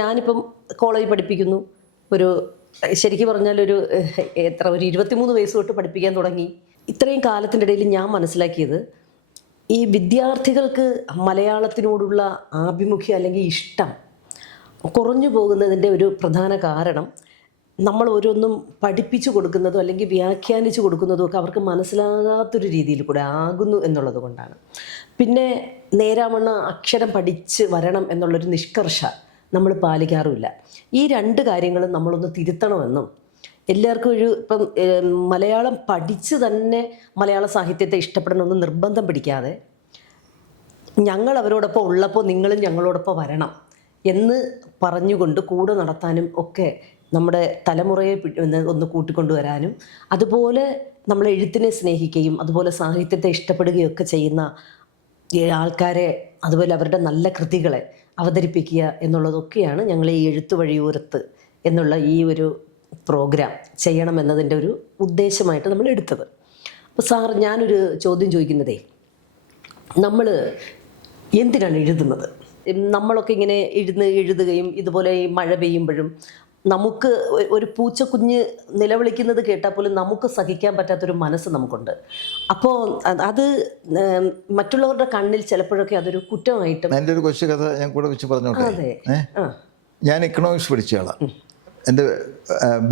ഞാനിപ്പം കോളേജ് പഠിപ്പിക്കുന്നു. ഒരു ശരിക്കും പറഞ്ഞാൽ ഒരു 23 വയസ്സ് തൊട്ട് പഠിപ്പിക്കാൻ തുടങ്ങി. ഇത്രയും കാലത്തിൻ്റെ ഇടയിൽ ഞാൻ മനസ്സിലാക്കിയത്, ഈ വിദ്യാർത്ഥികൾക്ക് മലയാളത്തിനോടുള്ള ആഭിമുഖ്യം അല്ലെങ്കിൽ ഇഷ്ടം കുറഞ്ഞു പോകുന്നതിൻ്റെ ഒരു പ്രധാന കാരണം നമ്മൾ ഓരോന്നും പഠിപ്പിച്ചു കൊടുക്കുന്നതും അല്ലെങ്കിൽ വ്യാഖ്യാനിച്ചു കൊടുക്കുന്നതും ഒക്കെ അവർക്ക് മനസ്സിലാകാത്തൊരു രീതിയിൽ കൂടെ ആകുന്നു എന്നുള്ളത് കൊണ്ടാണ്. പിന്നെ നേരാവണ്ണ അക്ഷരം പഠിച്ച് വരണം എന്നുള്ളൊരു നിഷ്കർഷ നമ്മൾ പാലിക്കാറുമില്ല. ഈ 2 കാര്യങ്ങളും നമ്മളൊന്ന് തിരുത്തണമെന്നും, എല്ലാവർക്കും ഇപ്പം മലയാളം പഠിച്ച് തന്നെ മലയാള സാഹിത്യത്തെ ഇഷ്ടപ്പെടണമെന്ന് നിർബന്ധം പിടിക്കാതെ, ഞങ്ങൾ അവരോടൊപ്പം ഉള്ളപ്പോൾ നിങ്ങളും ഞങ്ങളോടൊപ്പം വരണം എന്ന് പറഞ്ഞുകൊണ്ട് കൂടെ നടത്താനും ഒക്കെ നമ്മുടെ തലമുറയെ ഒന്ന് കൂട്ടിക്കൊണ്ടുവരാനും, അതുപോലെ നമ്മൾ എഴുത്തിനെ സ്നേഹിക്കുകയും അതുപോലെ സാഹിത്യത്തെ ഇഷ്ടപ്പെടുകയൊക്കെ ചെയ്യുന്ന ആൾക്കാരെ, അതുപോലെ അവരുടെ നല്ല കൃതികളെ അവതരിപ്പിക്കുക എന്നുള്ളതൊക്കെയാണ് ഞങ്ങൾ ഈ എഴുത്തു വഴിയോരത്ത് എന്നുള്ള ഈ ഒരു പ്രോഗ്രാം ചെയ്യണമെന്നതിൻ്റെ ഒരു ഉദ്ദേശമായിട്ട് നമ്മൾ എടുത്തത്. അപ്പോൾ സാർ, ഞാനൊരു ചോദ്യം ചോദിക്കുന്നതേ, നമ്മൾ എന്തിനാണ് എഴുതുന്നത്? നമ്മളൊക്കെ ഇങ്ങനെ എഴുതുകയും ഇതുപോലെ ഈ മഴ പെയ്യുമ്പോഴും നമുക്ക് ഒരു പൂച്ചക്കുഞ്ഞ് നിലവിളിക്കുന്നത് കേട്ടാൽ പോലും നമുക്ക് സഹിക്കാൻ പറ്റാത്തൊരു മനസ്സ് നമുക്കുണ്ട്. അപ്പോൾ അത് മറ്റുള്ളവരുടെ കണ്ണിൽ ചിലപ്പോഴൊക്കെ അതൊരു കുറ്റമായിട്ടും. എൻ്റെ ഒരു കൊച്ചു കഥ ഞാൻ കൂടെ വെച്ച് പറഞ്ഞോട്ടെ. അതെ. ഞാൻ ഇക്കണോമിക്സ് പഠിച്ച ആളാണ്. എൻ്റെ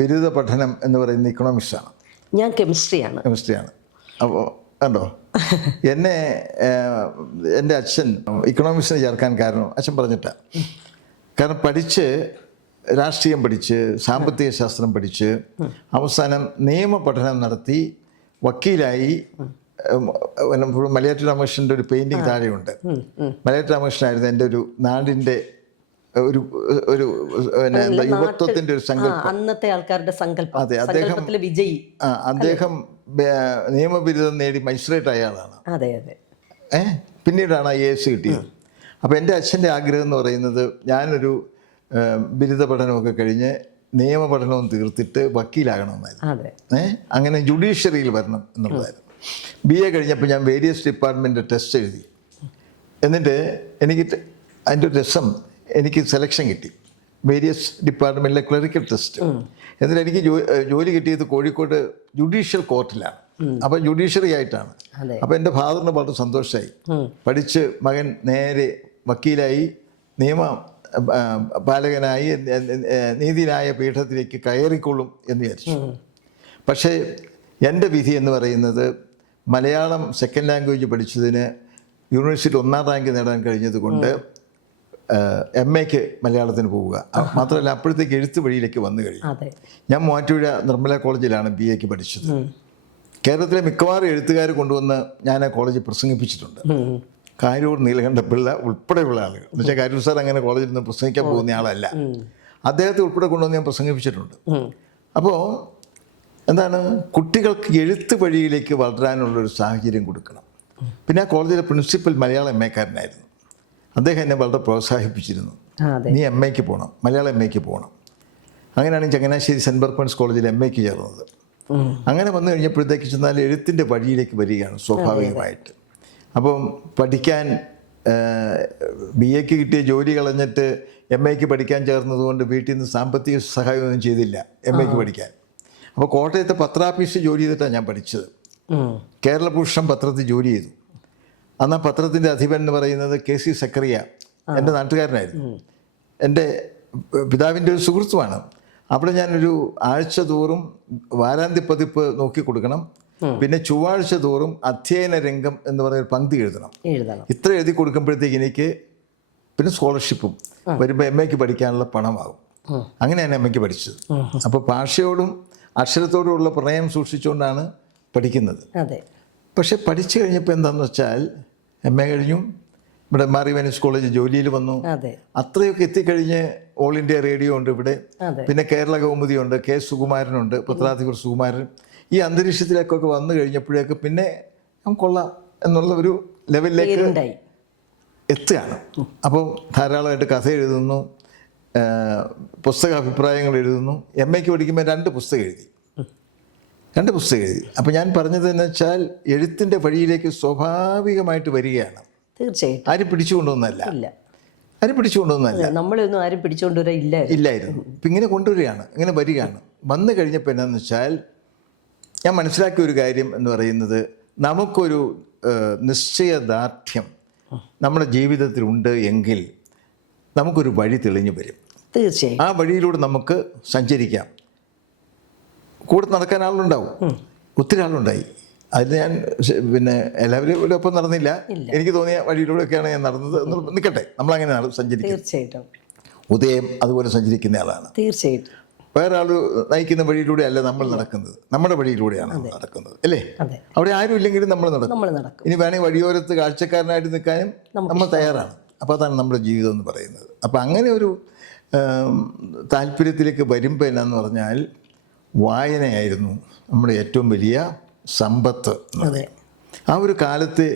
ബിരുദ പഠനം എന്ന് പറയുന്നത് ഇക്കണോമിക്സാണ്. ഞാൻ കെമിസ്ട്രിയാണ്. അപ്പോൾ കണ്ടോ, എന്നെ എൻ്റെ അച്ഛൻ ഇക്കണോമിക്സിന് ചേർക്കാൻ കാരണം അച്ഛൻ പറഞ്ഞിട്ടാണ്. കാരണം പഠിച്ച്, രാഷ്ട്രീയം പഠിച്ച്, സാമ്പത്തിക ശാസ്ത്രം പഠിച്ച്, അവസാനം നിയമ പഠനം നടത്തി വക്കീലായി. മലയാറ്റൂർ രാമകൃഷ്ണൻ്റെ ഒരു പെയിൻറ്റിങ് താഴെയുണ്ട്. മലയാറ്റൂർ രാമകൃഷ്ണനായിരുന്നു എൻ്റെ ഒരു നാടിൻ്റെ ഒരു യുവത്വത്തിൻ്റെ ഒരു സങ്കല്പം, അന്നത്തെ ആൾക്കാരുടെ സങ്കല്പം. അതെ, അദ്ദേഹം നിയമബിരുദം നേടി മജിസ്ട്രേറ്റ് ആയ ആളാണ്. അതെ അതെ. പിന്നീടാണ് IAS കിട്ടിയത്. അപ്പോൾ എൻ്റെ അച്ഛൻ്റെ ആഗ്രഹം എന്ന് പറയുന്നത്, ഞാനൊരു ബിരുദ പഠനമൊക്കെ കഴിഞ്ഞ് നിയമ പഠനവും തീർത്തിട്ട് വക്കീലാകണമെന്നായിരുന്നു. അങ്ങനെ ജുഡീഷ്യറിയിൽ വരണം എന്നുള്ളതായിരുന്നു. BA കഴിഞ്ഞപ്പോൾ ഞാൻ വേരിയസ് ഡിപ്പാർട്ട്മെൻറ്റ് ടെസ്റ്റ് എഴുതി. എന്നിട്ട് എനിക്ക് അതിൻ്റെ ഒരു രസം, എനിക്ക് സെലക്ഷൻ കിട്ടി വേരിയസ് ഡിപ്പാർട്ട്മെൻറ്റിലെ ക്ലറിക്കൽ ടെസ്റ്റ്. എന്നിട്ട് എനിക്ക് ജോലി കിട്ടിയത് കോഴിക്കോട് ജുഡീഷ്യൽ കോർട്ടിലാണ്. അപ്പോൾ ജുഡീഷ്യറി ആയിട്ടാണ്. അപ്പോൾ എൻ്റെ ഫാദറിന് വളരെ സന്തോഷമായി. പഠിച്ച് മകൻ നേരെ വക്കീലായി, നിയമ പാലകനായി, നീതിന്യായ പീഠത്തിലേക്ക് കയറിക്കൊള്ളും എന്ന് വിചാരിച്ചു. പക്ഷേ എൻ്റെ വിധി എന്ന് പറയുന്നത്, മലയാളം സെക്കൻഡ് ലാംഗ്വേജ് പഠിച്ചതിന് യൂണിവേഴ്സിറ്റി 1ാം റാങ്ക് നേടാൻ കഴിഞ്ഞത് കൊണ്ട് MAക്ക് മലയാളത്തിന് പോവുക. മാത്രമല്ല, അപ്പോഴത്തേക്ക് എഴുത്ത് വഴിയിലേക്ക് വന്നു കഴിഞ്ഞു. ഞാൻ മൂവാറ്റുപുഴ നിർമ്മല കോളേജിലാണ് BAക്ക് പഠിച്ചത്. കേരളത്തിലെ മിക്കവാറും എഴുത്തുകാർ കൊണ്ടുവന്ന് ഞാൻ ആ കോളേജിൽ പ്രസംഗിപ്പിച്ചിട്ടുണ്ട്. കാരൂർ നീലകണ്ഠപിള്ള ഉൾപ്പെടെയുള്ള ആളുകൾ. എന്നുവെച്ചാൽ കാരൂർ സാർ അങ്ങനെ കോളേജിൽ നിന്ന് പ്രസംഗിക്കാൻ പോകുന്ന ആളല്ല. അദ്ദേഹത്തെ ഉൾപ്പെടെ കൊണ്ടുവന്ന് ഞാൻ പ്രസംഗിപ്പിച്ചിട്ടുണ്ട്. അപ്പോൾ എന്താണ്, കുട്ടികൾക്ക് എഴുത്ത് വഴിയിലേക്ക് വളരാനുള്ളൊരു സാഹചര്യം കൊടുക്കണം. പിന്നെ ആ കോളേജിലെ പ്രിൻസിപ്പൽ മലയാളം MAക്കാരനായിരുന്നു. അദ്ദേഹം എന്നെ വളരെ പ്രോത്സാഹിപ്പിച്ചിരുന്നു. നീ MAക്ക് പോകണം, മലയാളം MAക്ക് പോകണം. അങ്ങനെയാണ് ചങ്ങനാശ്ശേരി സെൻറ്റ് ബർക്കോൺസ് കോളേജിൽ MAക്ക് ചേർന്നത്. അങ്ങനെ വന്നു കഴിഞ്ഞപ്പോഴത്തേക്ക് ചെന്നാൽ എഴുത്തിൻ്റെ വഴിയിലേക്ക് വരികയാണ് സ്വാഭാവികമായിട്ട്. അപ്പം പഠിക്കാൻ BAക്ക് കിട്ടിയ ജോലി കളഞ്ഞിട്ട് MAക്ക് പഠിക്കാൻ ചേർന്നതുകൊണ്ട് വീട്ടിൽ നിന്ന് സാമ്പത്തിക സഹായമൊന്നും ചെയ്തില്ല MAക്ക് പഠിക്കാൻ. അപ്പോൾ കോട്ടയത്തെ പത്രാഫീസ് ജോലി ചെയ്തിട്ടാണ് ഞാൻ പഠിച്ചത്. കേരളഭൂഷൺ പത്രത്തിൽ ജോലി ചെയ്തു. അന്ന് ആ പത്രത്തിൻ്റെ അധിപൻ എന്ന് പറയുന്നത് KC സക്കറിയ, എൻ്റെ നാട്ടുകാരനായിരുന്നു. എൻ്റെ പിതാവിൻ്റെ ഒരു സുഹൃത്തുമാണ്. അവിടെ ഞാനൊരു ആഴ്ച തോറും വാരാന്ത്യ പതിപ്പ് നോക്കി കൊടുക്കണം. പിന്നെ ചൊവ്വാഴ്ച തോറും അധ്യയന രംഗം എന്ന് പറയുന്ന പങ്ക്തി എഴുതണം. ഇത്ര എഴുതി കൊടുക്കുമ്പോഴത്തേക്ക് എനിക്ക് പിന്നെ സ്കോളർഷിപ്പും വരുമ്പോൾ MAക്ക് പഠിക്കാനുള്ള പണമാകും. അങ്ങനെയാണ് MAക്ക് പഠിച്ചത്. അപ്പോൾ ഭാഷയോടും അക്ഷരത്തോടുമുള്ള പ്രണയം സൂക്ഷിച്ചുകൊണ്ടാണ് പഠിക്കുന്നത്. പക്ഷെ പഠിച്ചു കഴിഞ്ഞപ്പോൾ എന്താണെന്ന് വെച്ചാൽ, MA കഴിഞ്ഞു, ഇവിടെ മാറി വെനീസ് കോളേജ് ജോലിയിൽ വന്നു. അത്രയൊക്കെ എത്തിക്കഴിഞ്ഞ് ഓൾ ഇന്ത്യ റേഡിയോ ഉണ്ട് ഇവിടെ, പിന്നെ കേരള കൗമുദി ഉണ്ട്, K സുകുമാരനുണ്ട്, പത്രാധിപർ സുകുമാരൻ. ഈ അന്തരീക്ഷത്തിലേക്കൊക്കെ വന്നു കഴിഞ്ഞപ്പോഴേക്ക് പിന്നെ കൊള്ളാം എന്നുള്ള ഒരു ലെവലിലേക്ക് എത്തുകയാണ്. അപ്പോൾ ധാരാളമായിട്ട് കഥ എഴുതുന്നു, പുസ്തക അഭിപ്രായങ്ങൾ എഴുതുന്നു. MAക്ക് പഠിക്കുമ്പോൾ 2 പുസ്തകം എഴുതി. അപ്പോൾ ഞാൻ പറഞ്ഞതെന്ന് വെച്ചാൽ, എഴുത്തിൻ്റെ വഴിയിലേക്ക് സ്വാഭാവികമായിട്ട് വരികയാണ്. തീർച്ചയായിട്ടും. ആരും പിടിച്ചു കൊണ്ടുവന്നല്ല. ആരും പിടിച്ചുകൊണ്ടൊന്നുമല്ല, നമ്മളെ ഒന്നും ആരും പിടിച്ചുകൊണ്ടുവരാൻ ഇല്ലായിരുന്നു. ഇപ്പം ഇങ്ങനെ കൊണ്ടുവരികയാണ്, ഇങ്ങനെ വരികയാണ്. വന്നു കഴിഞ്ഞപ്പോൾ എന്നാന്ന് വെച്ചാൽ ഞാൻ മനസ്സിലാക്കിയ ഒരു കാര്യം എന്ന് പറയുന്നത്, നമുക്കൊരു നിശ്ചയദാർഢ്യം നമ്മുടെ ജീവിതത്തിലുണ്ട് എങ്കിൽ നമുക്കൊരു വഴി തെളിഞ്ഞു വരും. തീർച്ചയായും ആ വഴിയിലൂടെ നമുക്ക് സഞ്ചരിക്കാം. കൂടെ നടക്കാൻ ആളുണ്ടാവും, ഒത്തിരി ആളുണ്ടായി. അതിൽ ഞാൻ പിന്നെ എല്ലാവരും ഒപ്പം നടന്നില്ല, എനിക്ക് തോന്നിയ വഴിയിലൂടെയൊക്കെയാണ് ഞാൻ നടന്നത് എന്ന് നിൽക്കട്ടെ. നമ്മളങ്ങനെ സഞ്ചരിക്കും. തീർച്ചയായിട്ടും ഉദയം അതുപോലെ സഞ്ചരിക്കുന്ന ആളാണ്. തീർച്ചയായിട്ടും വേറെ ആൾ നയിക്കുന്ന വഴിയിലൂടെ അല്ല നമ്മൾ നടക്കുന്നത്, നമ്മുടെ വഴിയിലൂടെയാണ് നടക്കുന്നത്, അല്ലേ? അവിടെ ആരും ഇല്ലെങ്കിലും നമ്മൾ നടക്കും. ഇനി വേണമെങ്കിൽ വഴിയോരത്ത് കാഴ്ചക്കാരനായിട്ട് നിൽക്കാനും നമ്മൾ തയ്യാറാണ്. അപ്പോൾ അതാണ് നമ്മുടെ ജീവിതം എന്ന് പറയുന്നത്. അപ്പോൾ അങ്ങനെ ഒരു താല്പര്യത്തിലേക്ക് വരുമ്പോൾ എന്നാന്ന് പറഞ്ഞാൽ വായനയായിരുന്നു നമ്മുടെ ഏറ്റവും വലിയ സമ്പത്ത്. ആ ഒരു കാലത്ത്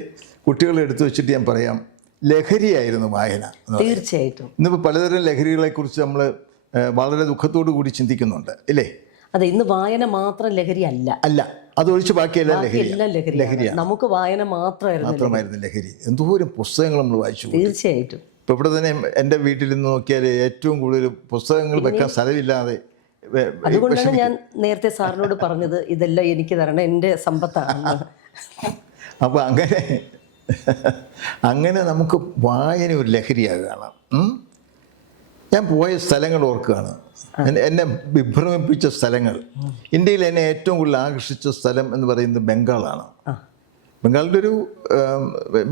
കുട്ടികളെ എടുത്തു വെച്ചിട്ട് ഞാൻ പറയാം, ലഹരിയായിരുന്നു വായന. തീർച്ചയായിട്ടും ഇന്നിപ്പോൾ പലതരം ലഹരികളെക്കുറിച്ച് നമ്മൾ വളരെ ദുഃഖത്തോടു കൂടി ചിന്തിക്കുന്നുണ്ട്, ഇല്ലേ? അതെ, ഇന്ന് വായന മാത്രം ലഹരി അല്ല, അതൊഴിച്ച് ബാക്കിയെല്ലാം ലഹരിയാണ്. നമുക്ക് വായന മാത്രമായിരുന്നു ലഹരി. എന്തോരം പുസ്തകങ്ങൾ നമ്മൾ വായിച്ചു. തീർച്ചയായിട്ടും. ഇപ്പോൾ ഇവിടെ തന്നെ എൻ്റെ വീട്ടിൽ നിന്ന് നോക്കിയാൽ ഏറ്റവും കൂടുതൽ പുസ്തകങ്ങൾ വെക്കാൻ സ്ഥലമില്ലാതെ. അതുകൊണ്ടാണ് ഞാൻ നേരത്തെ സാറിനോട് പറഞ്ഞത്, ഇതെല്ലാം എനിക്ക് തരണം, എൻ്റെ സമ്പത്താണ്. അപ്പോൾ അങ്ങനെ നമുക്ക് വായന ഒരു ലഹരിയാകുകയാണ്. ഞാൻ പോയ സ്ഥലങ്ങൾ ഓർക്കുകയാണ്, എന്നെ വിഭ്രമിപ്പിച്ച സ്ഥലങ്ങൾ. ഇന്ത്യയിൽ എന്നെ ഏറ്റവും കൂടുതൽ ആകർഷിച്ച സ്ഥലം എന്ന് പറയുന്നത് ബംഗാളാണ്. ബംഗാളിൻ്റെ ഒരു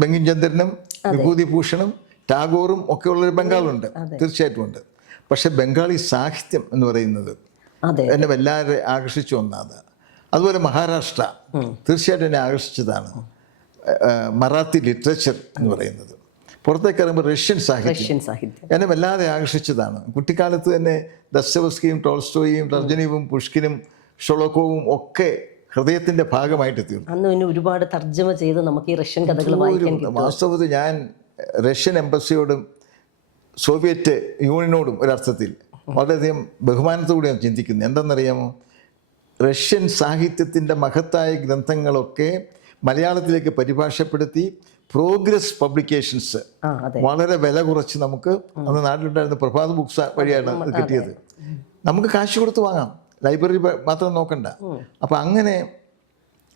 ബങ്കിം ചന്ദ്രനും വിഭൂതിഭൂഷണും ടാഗോറും ഒക്കെ ഉള്ളൊരു ബംഗാളുണ്ട്, തീർച്ചയായിട്ടും ഉണ്ട്. പക്ഷെ ബംഗാളി സാഹിത്യം എന്ന് പറയുന്നത് എന്നെ വല്ലാതെ ആകർഷിച്ചു ഒന്നാണ്. അതുപോലെ മഹാരാഷ്ട്ര തീർച്ചയായിട്ടും എന്നെ ആകർഷിച്ചതാണ്. മറാത്തി ലിറ്ററേച്ചർ എന്ന് പറയുന്നത്. പുറത്തേക്ക് ഇറങ്ങുമ്പോൾ റഷ്യൻ സാഹിത്യം എന്നെ വല്ലാതെ ആകർഷിച്ചതാണ്. കുട്ടിക്കാലത്ത് തന്നെ ദസ്തവസ്കിയും ടോൾസ്റ്റോയും ടർജനീവും പുഷ്കിനും ഷൊളോക്കോവും ഒക്കെ ഹൃദയത്തിൻ്റെ ഭാഗമായിട്ട് തീർന്നു. അന്ന് ഒരുപാട് തർജ്ജമ ചെയ്ത് നമുക്ക് ഈ റഷ്യൻ കഥകൾ വായിക്കാൻ കിട്ടും. വാസ്തവത്തിൽ ഞാൻ റഷ്യൻ എംബസിയോടും സോവിയറ്റ് യൂണിയനോടും ഒരർത്ഥത്തിൽ വളരെയധികം ബഹുമാനത്തോടെ ഞാൻ ചിന്തിക്കുന്നു. എന്തെന്നറിയാമോ? റഷ്യൻ സാഹിത്യത്തിൻ്റെ മഹത്തായ ഗ്രന്ഥങ്ങളൊക്കെ മലയാളത്തിലേക്ക് പരിഭാഷപ്പെടുത്തി പ്രോഗ്രസ് പബ്ലിക്കേഷൻസ് വളരെ വില കുറച്ച് നമുക്ക് അന്ന് നാട്ടിലുണ്ടായിരുന്ന പ്രഭാത് ബുക്സ് വഴിയാണ് അത് കിട്ടിയത്. നമുക്ക് കാശ് കൊടുത്ത് വാങ്ങാം, ലൈബ്രറി മാത്രം നോക്കണ്ട. അപ്പം അങ്ങനെ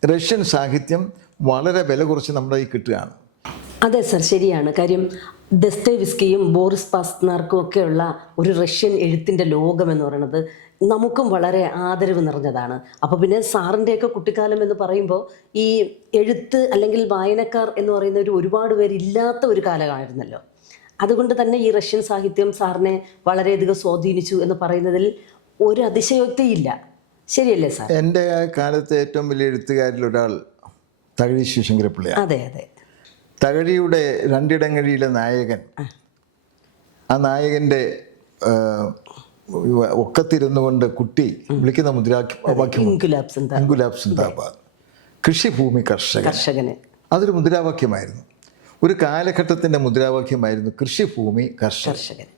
റഷ്യൻ സാഹിത്യം വളരെ വില കുറച്ച് നമ്മുടെ കയ്യിൽ കിട്ടുകയാണ്. അതെ സർ, ശരിയാണ്. കാര്യം ദസ്തേവിസ്കിയും ബോറിസ് പാസ്തർക്കും ഒക്കെയുള്ള ഒരു റഷ്യൻ എഴുത്തിൻ്റെ ലോകം എന്ന് പറയുന്നത് നമുക്കും വളരെ ആദരവ് നിറഞ്ഞതാണ്. അപ്പോൾ പിന്നെ സാറിൻ്റെയൊക്കെ കുട്ടിക്കാലം എന്ന് പറയുമ്പോൾ ഈ എഴുത്ത് അല്ലെങ്കിൽ വായനക്കാർ എന്ന് പറയുന്ന ഒരുപാട് പേരില്ലാത്ത ഒരു കാലമായിരുന്നല്ലോ. അതുകൊണ്ട് തന്നെ ഈ റഷ്യൻ സാഹിത്യം സാറിനെ വളരെയധികം സ്വാധീനിച്ചു എന്ന് പറയുന്നതിൽ ഒരു അതിശയോക്തിയില്ല. ശരിയല്ലേ സാർ? എൻ്റെ കാലത്തെ ഏറ്റവും വലിയ എഴുത്തുകാരിൽ ഒരാൾ തകഴി ശിവശങ്കരപ്പിള്ളയാണ്. അതെ അതെ. തകഴിയുടെ രണ്ടിടങ്ങഴിയിലെ നായകൻ, ആ നായകൻ്റെ ഒക്കത്തിരുന്നു കൊണ്ട് കുട്ടി വിളിക്കുന്ന മുദ്രാവാക്യം ഇൻകുലാബ് സിന്ദാബാദ്, കൃഷിഭൂമി കർഷകന്. അതൊരു മുദ്രാവാക്യമായിരുന്നു, ഒരു കാലഘട്ടത്തിൻ്റെ മുദ്രാവാക്യമായിരുന്നു, കൃഷിഭൂമി കർഷകൻ.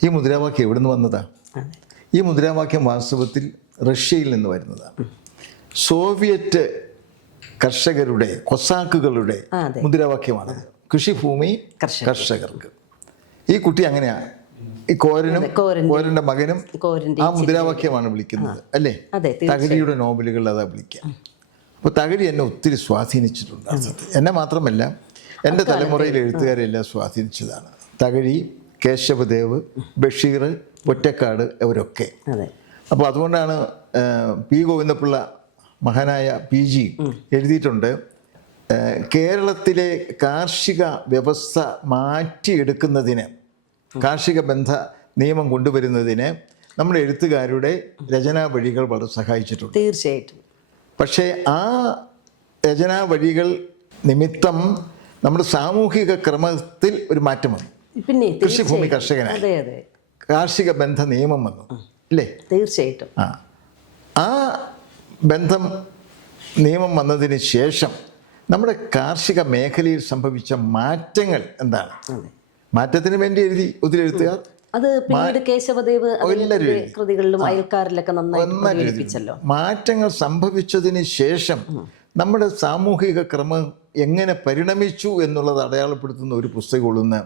ഈ മുദ്രാവാക്യം എവിടെ നിന്ന് വന്നതാണ്? ഈ മുദ്രാവാക്യം വാസ്തവത്തിൽ റഷ്യയിൽ നിന്ന് വരുന്നതാണ്. സോവിയറ്റ് കർഷകരുടെ, കൊസാക്കുകളുടെ മുദ്രാവാക്യമാണ് കൃഷിഭൂമി കർഷകർക്ക്. ഈ കുട്ടി അങ്ങനെയാണ്, ഈ കോരൻ്റെ മകനും ആ മുദ്രാവാക്യമാണ് വിളിക്കുന്നത്, അല്ലേ? തകഴിയുടെ നോവലുകൾ അതാ വിളിക്കുക. അപ്പോൾ തകഴി എന്നെ ഒത്തിരി സ്വാധീനിച്ചിട്ടുണ്ട്. എന്നെ മാത്രമല്ല, എൻ്റെ തലമുറയിലെ എഴുത്തുകാരെല്ലാം സ്വാധീനിച്ചതാണ്. തകഴി, കേശവദേവ്, ബഷീർ, പൊറ്റക്കാട് അവരൊക്കെ. അപ്പോൾ അതുകൊണ്ടാണ് പി ഗോവിന്ദപിള്ള മഹാനായ PG എഴുതിയിട്ടുണ്ട്, കേരളത്തിലെ കാർഷിക വ്യവസ്ഥ മാറ്റിയെടുക്കുന്നതിന്, കാർഷിക ബന്ധ നിയമം കൊണ്ടുവരുന്നതിന് നമ്മുടെ എഴുത്തുകാരുടെ രചനാ വഴികൾ വളരെ സഹായിച്ചിട്ടുണ്ട്. തീർച്ചയായിട്ടും. പക്ഷേ ആ രചനാ വഴികൾ നിമിത്തം നമ്മുടെ സാമൂഹിക ക്രമത്തിൽ ഒരു മാറ്റം വന്നു. പിന്നെ കൃഷിഭൂമി കർഷകനായി കാർഷിക ബന്ധ നിയമം വന്നു, അല്ലേ? തീർച്ചയായിട്ടും. ആ ബന്ധം നിയമം വന്നതിന് ശേഷം നമ്മുടെ കാർഷിക മേഖലയിൽ സംഭവിച്ച മാറ്റങ്ങൾ എന്താണ്? മാറ്റത്തിന് വേണ്ടി എഴുതി ഒത്തിരി എഴുത്തുകാർ. അത് പിന്നീട് കേശവദേവ് കൃതികളിലും അയൽക്കാരിലൊക്കെ നന്നായി മാറ്റങ്ങൾ സംഭവിച്ചതിന് ശേഷം നമ്മുടെ സാമൂഹിക ക്രമം എങ്ങനെ പരിണമിച്ചു എന്നുള്ളത് അടയാളപ്പെടുത്തുന്ന ഒരു പുസ്തകമുള്ളെന്ന്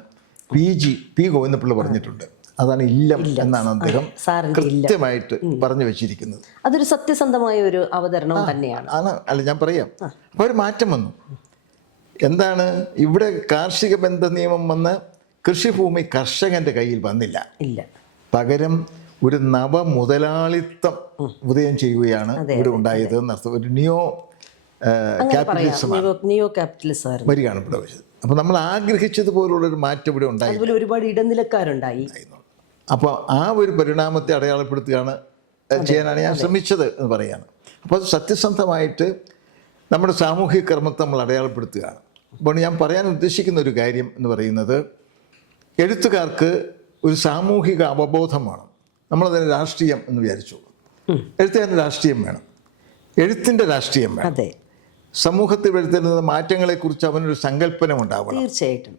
പി ഗോവിന്ദപിള്ള പറഞ്ഞിട്ടുണ്ട്. അതാണ് ഇല്ലം എന്നാണ് അദ്ദേഹം സാറിന്റെ ഇല്ലം കൃത്യമായിട്ട് പറഞ്ഞു വെച്ചിരിക്കുന്നത്. അതൊരു സത്യസന്ധമായ ഒരു അവതരണവും തന്നെയാണ്. അല്ല ഞാൻ പറയാം. അപ്പോൾ ഒരു മാറ്റം വന്നു. എന്താണ് ഇവിടെ കാർഷിക ബന്ധ നിയമം വന്ന് കൃഷിഭൂമി കർഷകന്റെ കയ്യിൽ വന്നില്ല. ഇല്ല. പകരം ഒരു നവ മുതലാളിത്തം ഉദയം ചെയ്യുകയാണ് ഇവിടെ ഉണ്ടായത് എന്നർത്ഥം. ഒരു നിയോ ക്യാപിറ്റലിസം വരികയാണ് ഇവിടെ വെച്ചത്. അപ്പോൾ നമ്മൾ ആഗ്രഹിച്ചതുപോലുള്ളൊരു മാറ്റം ഇവിടെ ഉണ്ടായി. അതുപോലെ ഒരുപാട് ഇടനിലക്കാരുണ്ടായി. അപ്പോൾ ആ ഒരു പരിണാമത്തെ അടയാളപ്പെടുത്തുകയാണ് ചെയ്യാനാണ് ഞാൻ ശ്രമിച്ചത് എന്ന് പറയുകയാണ്. അപ്പോൾ അത് സത്യസന്ധമായിട്ട് നമ്മുടെ സാമൂഹിക കർമ്മത്തെ നമ്മൾ അടയാളപ്പെടുത്തുകയാണ്. അപ്പോൾ ഞാൻ പറയാൻ ഉദ്ദേശിക്കുന്ന ഒരു കാര്യം എന്ന് പറയുന്നത്, എഴുത്തുകാർക്ക് ഒരു സാമൂഹിക അവബോധം വേണം. നമ്മളതിന് രാഷ്ട്രീയം എന്ന് വിചാരിച്ചു. എഴുത്തുകാരന് രാഷ്ട്രീയം വേണം, എഴുത്തിൻ്റെ രാഷ്ട്രീയം വേണം. അതെ. സമൂഹത്തിൽ വരുത്തുന്ന മാറ്റങ്ങളെക്കുറിച്ച് അവനൊരു സങ്കല്പനം ഉണ്ടാവണം. തീർച്ചയായിട്ടും.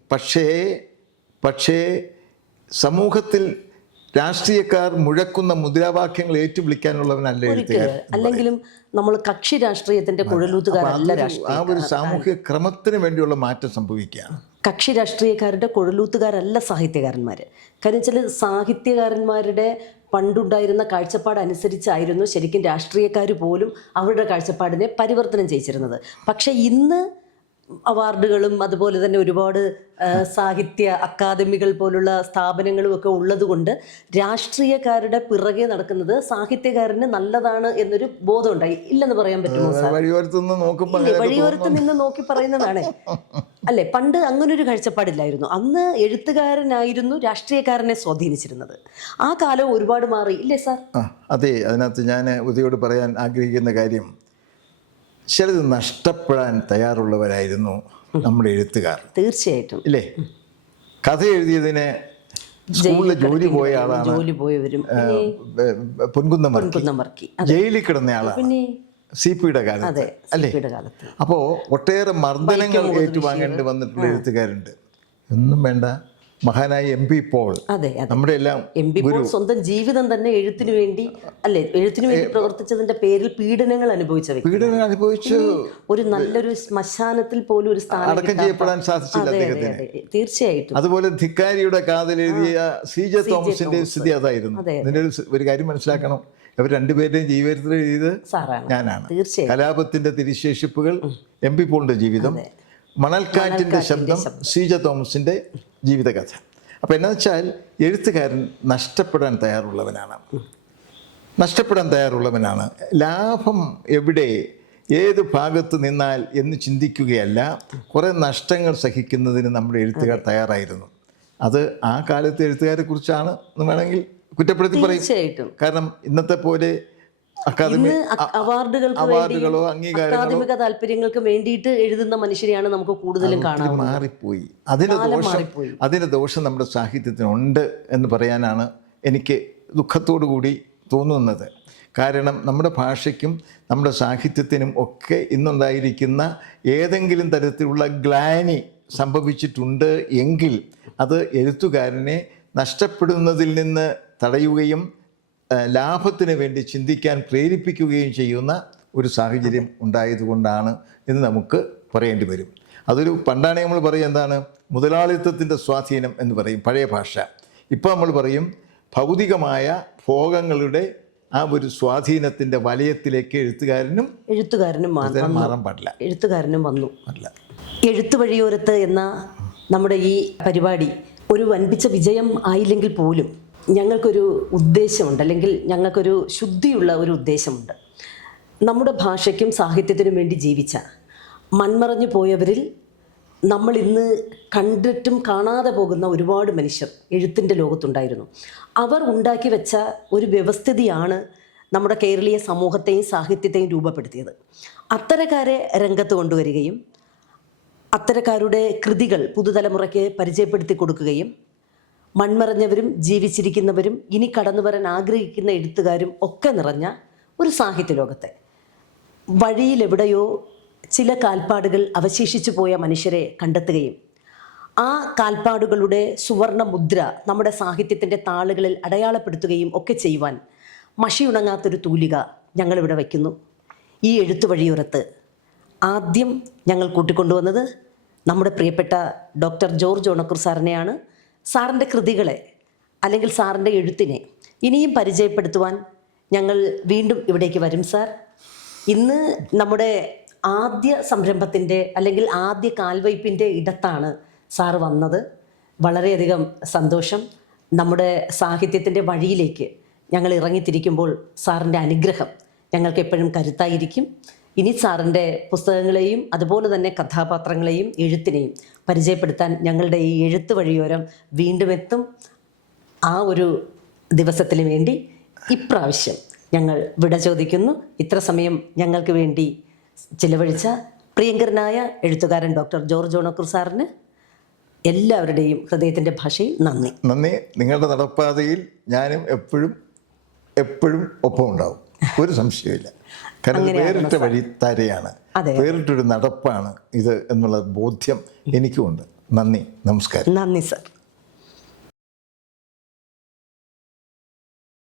പക്ഷേ സമൂഹത്തിൽ രാഷ്ട്രീയക്കാർ മുഴക്കുന്ന മുദ്രാവാക്യങ്ങൾ ഏറ്റുവിളിക്കാനുള്ളവനല്ല എഴുത്തുകാരൻ. അല്ലെങ്കിലും നമ്മൾ കക്ഷി രാഷ്ട്രീയത്തിന്റെ കുഴലൂത്തുകാരല്ല. ആ ഒരു സാമൂഹിക ക്രമത്തിന് വേണ്ടിയുള്ള മാറ്റം സംഭവിക്കുകയാണ്. കക്ഷി രാഷ്ട്രീയക്കാരുടെ കുഴലൂത്തുകാരല്ല സാഹിത്യകാരന്മാർ. കാര്യം വെച്ചാൽ സാഹിത്യകാരന്മാരുടെ പണ്ടുണ്ടായിരുന്ന കാഴ്ചപ്പാട് അനുസരിച്ചായിരുന്നു ശരിക്കും രാഷ്ട്രീയക്കാർ പോലും അവരുടെ കാഴ്ചപ്പാടിനെ പരിവർത്തനം ചെയ്യിച്ചിരുന്നത്. പക്ഷേ ഇന്ന് അവാർഡുകളും അതുപോലെ തന്നെ ഒരുപാട് സാഹിത്യ അക്കാദമികൾ പോലുള്ള സ്ഥാപനങ്ങളും ഒക്കെ ഉള്ളതുകൊണ്ട് രാഷ്ട്രീയക്കാരുടെ പിറകെ നടക്കുന്നത് സാഹിത്യകാരന് നല്ലതാണ് എന്നൊരു ബോധമുണ്ടായി. ഇല്ലെന്ന് പറയാൻ പറ്റുമോ സാർ? വഴിയോരത്ത് നിന്ന് നോക്കി പറയുന്നതാണ് അല്ലേ? പണ്ട് അങ്ങനൊരു കാഴ്ചപ്പാടില്ലായിരുന്നു. അന്ന് എഴുത്തുകാരനായിരുന്നു രാഷ്ട്രീയക്കാരനെ സ്വാധീനിച്ചിരുന്നത്. ആ കാലം ഒരുപാട് മാറി, ഇല്ലേ സാർ? അതെ. അതിനകത്ത് ഞാൻ ഉദയോട് പറയാൻ ആഗ്രഹിക്കുന്ന കാര്യം, ചിലത് നഷ്ടപ്പെടാൻ തയ്യാറുള്ളവരായിരുന്നു നമ്മുടെ എഴുത്തുകാർ. തീർച്ചയായിട്ടും. ഇല്ലേ? കഥ എഴുതിയതിന് സ്കൂളിൽ ജോലി പോയ ആളാണ് പൊൻകുന്നം വർക്കി. ജയിലിൽ കിടന്ന ആളാണ് CP-യുടെ കാലത്ത്, അല്ലേ? അപ്പോൾ ഒട്ടേറെ മർദ്ദനങ്ങൾ ഏറ്റുവാങ്ങേണ്ടി വന്നിട്ടുള്ള എഴുത്തുകാരുണ്ട്. ഒന്നും വേണ്ട, മഹാനായ MP പോൾ, നമ്മുടെ എല്ലാം MP പോൾ സ്വന്തം ജീവിതം തന്നെ എഴുത്തിനു വേണ്ടി പ്രവർത്തിച്ചതിന്റെ പേരിൽ പീഡനങ്ങൾ അനുഭവിച്ചു. ഒരു നല്ലൊരു ശ്മശാനത്തിൽ പോലും ഒരു സ്ഥാനം അടക്കം ചെയ്യപ്പെടാൻ സാധിച്ചില്ല അദ്ദേഹത്തിന്. തീർച്ചയായിട്ടും. അതുപോലെ ധിക്കാരിയുടെ കാതൽ എഴുതിയ CJ തോമസിന്റെ സ്ഥിതി അതായിരുന്നു. ഇതിന്റെ ഒരു കാര്യം മനസ്സിലാക്കണം, ഇവർ രണ്ടുപേരുടെയും ജീവിതത്തിൽ എഴുതിയത് ഞാനാണ്. കലാപത്തിന്റെ തിരിശേഷിപ്പുകൾ MP പോളിന്റെ ജീവിതം, മണൽക്കാറ്റിന്റെ ശബ്ദം CJ തോമസിന്റെ ജീവിതകഥ. അപ്പോൾ എന്നാ വെച്ചാൽ എഴുത്തുകാരൻ നഷ്ടപ്പെടാൻ തയ്യാറുള്ളവനാണ്. ലാഭം എവിടെ, ഏത് ഭാഗത്ത് നിന്നാൽ എന്ന് ചിന്തിക്കുകയല്ല, കുറേ നഷ്ടങ്ങൾ സഹിക്കുന്നതിന് നമ്മുടെ എഴുത്തുകാർ തയ്യാറായിരുന്നു. അത് ആ കാലത്തെ എഴുത്തുകാരെ കുറിച്ചാണ് എന്ന് വേണമെങ്കിൽ കുറ്റപ്പെടുത്തി പറയും. കാരണം ഇന്നത്തെ പോലെ അവാർഡുകളോ അംഗീകാരങ്ങളോ താല്പര്യങ്ങൾക്ക് വേണ്ടിയിട്ട് എഴുതുന്ന മനുഷ്യരെയാണ് നമുക്ക് കൂടുതലും കാണാൻ മാറിപ്പോയി. അതിന്റെ ദോഷം നമ്മുടെ സാഹിത്യത്തിനുണ്ട് എന്ന് പറയാനാണ് എനിക്ക് ദുഃഖത്തോടു കൂടി തോന്നുന്നത്. കാരണം നമ്മുടെ ഭാഷയ്ക്കും നമ്മുടെ സാഹിത്യത്തിനും ഒക്കെ ഇന്നുണ്ടായിരിക്കുന്ന ഏതെങ്കിലും തരത്തിലുള്ള ഗ്ലാനി സംഭവിച്ചിട്ടുണ്ട് എങ്കിൽ അത് എഴുത്തുകാരനെ നഷ്ടപ്പെടുന്നതിൽ നിന്ന് തടയുകയും ലാഭത്തിന് വേണ്ടി ചിന്തിക്കാൻ പ്രേരിപ്പിക്കുകയും ചെയ്യുന്ന ഒരു സാഹചര്യം ഉണ്ടായതുകൊണ്ടാണ് എന്ന് നമുക്ക് പറയേണ്ടി വരും. അതൊരു പണ്ടാണ് നമ്മൾ പറയും, എന്താണ് മുതലാളിത്തത്തിൻ്റെ സ്വാധീനം എന്ന് പറയും പഴയ ഭാഷ. ഇപ്പോൾ നമ്മൾ പറയും ഭൗതികമായ ഭോഗങ്ങളുടെ ആ ഒരു സ്വാധീനത്തിൻ്റെ വലയത്തിലേക്ക് എഴുത്തുകാരനും മാറാൻ പാടില്ല. എഴുത്തുകാരനും വന്നു. എഴുത്തു വഴിയോരത്ത് എന്ന നമ്മുടെ ഈ പരിപാടി ഒരു വൻപിച്ച വിജയം ആയില്ലെങ്കിൽ പോലും ഞങ്ങൾക്കൊരു ഉദ്ദേശമുണ്ട്, അല്ലെങ്കിൽ ഞങ്ങൾക്കൊരു ശുദ്ധിയുള്ള ഒരു ഉദ്ദേശമുണ്ട്. നമ്മുടെ ഭാഷയ്ക്കും സാഹിത്യത്തിനും വേണ്ടി ജീവിച്ച മൺമറഞ്ഞു പോയവരിൽ നമ്മൾ ഇന്ന് കണ്ടിട്ടും കാണാതെ പോകുന്ന ഒരുപാട് മനുഷ്യർ എഴുത്തിൻ്റെ ലോകത്തുണ്ടായിരുന്നു. അവർ ഉണ്ടാക്കി വെച്ച ഒരു വ്യവസ്ഥിതിയാണ് നമ്മുടെ കേരളീയ സമൂഹത്തെയും സാഹിത്യത്തെയും രൂപപ്പെടുത്തിയത്. അത്തരക്കാരെ രംഗത്ത് കൊണ്ടുവരികയും അത്തരക്കാരുടെ കൃതികൾ പുതുതലമുറയ്ക്ക് പരിചയപ്പെടുത്തി കൊടുക്കുകയും മൺമറഞ്ഞവരും ജീവിച്ചിരിക്കുന്നവരും ഇനി കടന്നു വരാൻ ആഗ്രഹിക്കുന്ന എഴുത്തുകാരും ഒക്കെ നിറഞ്ഞ ഒരു സാഹിത്യ ലോകത്തെ വഴിയിലെവിടെയോ ചില കാൽപ്പാടുകൾ അവശേഷിച്ചു പോയ മനുഷ്യരെ കണ്ടെത്തുകയും ആ കാൽപ്പാടുകളുടെ സുവർണ മുദ്ര നമ്മുടെ സാഹിത്യത്തിൻ്റെ താളുകളിൽ അടയാളപ്പെടുത്തുകയും ഒക്കെ ചെയ്യുവാൻ മഷിയുണങ്ങാത്തൊരു തൂലിക ഞങ്ങളിവിടെ വയ്ക്കുന്നു. ഈ എഴുത്തു വഴിയോരത്ത് ആദ്യം ഞങ്ങൾ കൂട്ടിക്കൊണ്ടുവന്നത് നമ്മുടെ പ്രിയപ്പെട്ട ഡോക്ടർ ജോർജ് ഓണക്കൂർ സാറിനെയാണ്. സാറിൻ്റെ കൃതികളെ അല്ലെങ്കിൽ സാറിൻ്റെ എഴുത്തിനെ ഇനിയും പരിചയപ്പെടുത്തുവാൻ ഞങ്ങൾ വീണ്ടും ഇവിടേക്ക് വരും സാർ. ഇന്ന് നമ്മുടെ ആദ്യ സംരംഭത്തിൻ്റെ അല്ലെങ്കിൽ ആദ്യ കാൽവയ്പിൻ്റെ ഇടത്താണ് സാറ് വന്നത്. വളരെയധികം സന്തോഷം. നമ്മുടെ സാഹിത്യത്തിൻ്റെ വഴിയിലേക്ക് ഞങ്ങൾ ഇറങ്ങിത്തിരിക്കുമ്പോൾ സാറിൻ്റെ അനുഗ്രഹം ഞങ്ങൾക്ക് എപ്പോഴും കരുത്തായിരിക്കും. ഇനി സാറിൻ്റെ പുസ്തകങ്ങളെയും അതുപോലെ തന്നെ കഥാപാത്രങ്ങളെയും എഴുത്തിനെയും പരിചയപ്പെടുത്താൻ ഞങ്ങളുടെ ഈ എഴുത്ത് വഴിയോരം വീണ്ടും എത്തും. ആ ഒരു ദിവസത്തിന് വേണ്ടി ഇപ്രാവശ്യം ഞങ്ങൾ വിട ചോദിക്കുന്നു. ഇത്ര സമയം ഞങ്ങൾക്ക് വേണ്ടി ചിലവഴിച്ച പ്രിയങ്കരനായ എഴുത്തുകാരൻ ഡോക്ടർ ജോർജ് ഓണക്കൂർ സാറിന് എല്ലാവരുടെയും ഹൃദയത്തിൻ്റെ ഭാഷയിൽ നന്ദി. നിങ്ങളുടെ നടപ്പാതയിൽ ഞാനും എപ്പോഴും ഒപ്പം ഉണ്ടാവും, ഒരു സംശയമില്ല. കാരണം വേറിട്ട വഴി തരയാണ്, വേറിട്ടൊരു നടപ്പാണ് ഇത് എന്നുള്ള ബോധ്യം എനിക്കുമുണ്ട്. നന്ദി, നമസ്കാരം. നന്ദി സർ.